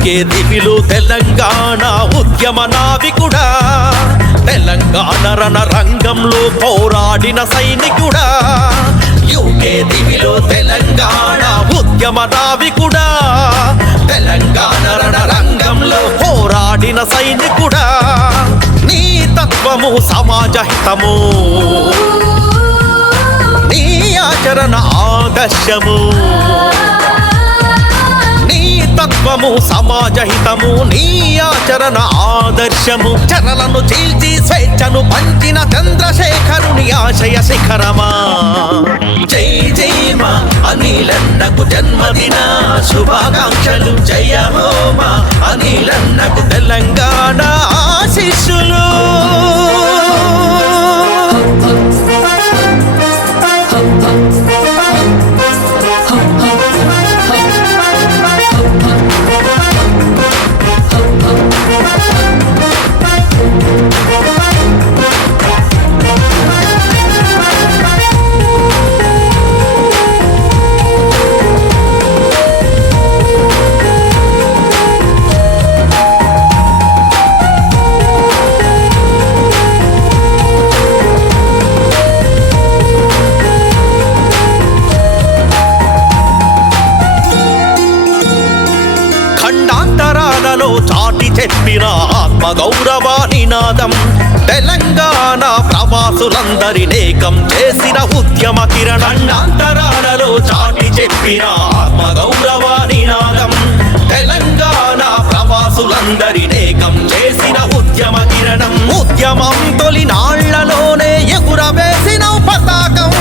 UK దివిలో తెలంగాణ ఉద్యమ నావికుడా, తెలంగాణ రణరంగంలో పోరాడిన సైనికుడా. యూకే దివిలో తెలంగాణ ఉద్యమ నావికుడా, తెలంగాణ రణరంగంలో పోరాడిన సైనికుడా. నీ తత్వము సమాజ హితము, నీ ఆచరణ ఆదర్శము. నీ తత్వము సమాజ హితము, నీ ఆచరణ ఆదర్శము. చరలను చీల్చి స్వేచ్ఛను పంచిన చంద్రశేఖరుని ఆశయ శిఖరమా. జై జై మా అనిలన్నకు జన్మదిన శుభాకాంక్షలు. జయమో మా అనిలన్నకు తెలంగాణ ఆశీస్సులు. చాటి చెప్పిన ఆత్మగౌరవ నినాదం, తెలంగాణ ప్రవాసులందరినేకం చేసిన ఉద్యమ కిరణాంతరాలలో చాటి చెప్పిన ఆత్మగౌరవ నినాదం, తెలంగాణ ప్రవాసులందరినేకం చేసిన ఉద్యమ కిరణం. ఉద్యమం తొలి నాళ్లలోనే ఎగురవేసిన పతాకం,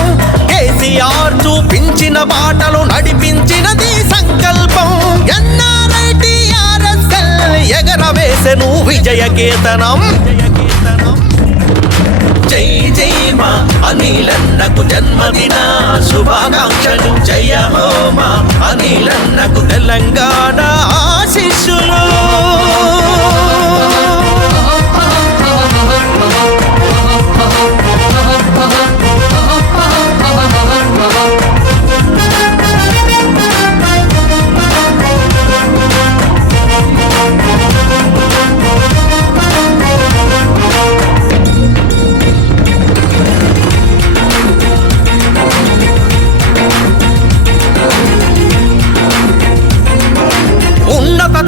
కేసీఆర్ చూపించిన బాటలు నడిపించినది సంకల్పం. ఎగరవేసెను విజయ కేతనం. జై జై మా అనిలన్నకు జన్మదిన శుభాకాంక్షలు. జయమో మా అనిలన్నకు తెలంగాణ ఆశీస్సులు.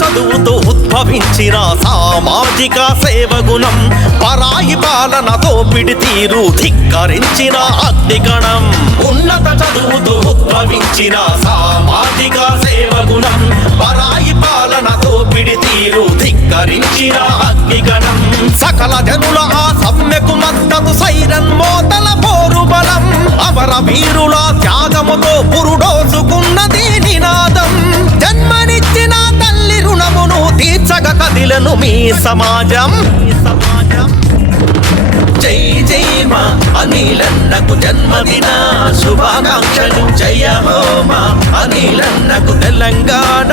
చదువుతో ఉద్భవించిన సామాజిక సేవగుణం, పరాయి పాలన దోపిడి తీరు ధిక్కరించిన అగ్నిగణం. ఉన్నత చదువుతో ఉద్భవించిన సామాజిక సేవగుణం, పరాయి పాలన దోపిడి తీరు ధిక్కరించిన అగ్నిగణం. సకల జనుల ఆ సమ్మెకు మద్దతు సైరన్ మోతల పోరు బలం, అమర వీరుల త్యాగముతో పురుడోసుకున్నది నినాదం. జన్మనిచ్చిన తల్లి రుణమును తీర్చగ కదిలను మీ సమాజం. జై జై మా అనిలన్నకు జన్మదిన శుభాకాంక్షలు. జయమో మా అనిలన్నకు తెలంగాణ